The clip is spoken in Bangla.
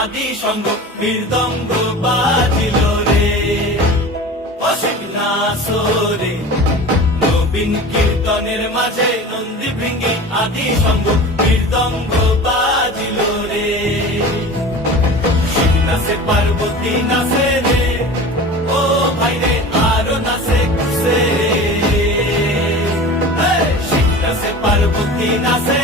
আদি সঙ্গ মৃদঙ্গ বাজিল রে অসীম নাসরে নবীন কীর্তনের মাঝে নন্দী ভৃঙ্গি আদি সঙ্গ মৃদঙ্গ বাজিল রে শিব নাচে পার্বতী নাচে রে ও ভাই রে আরো নাচে কুসে শিব নাচে পার্বতী নাচে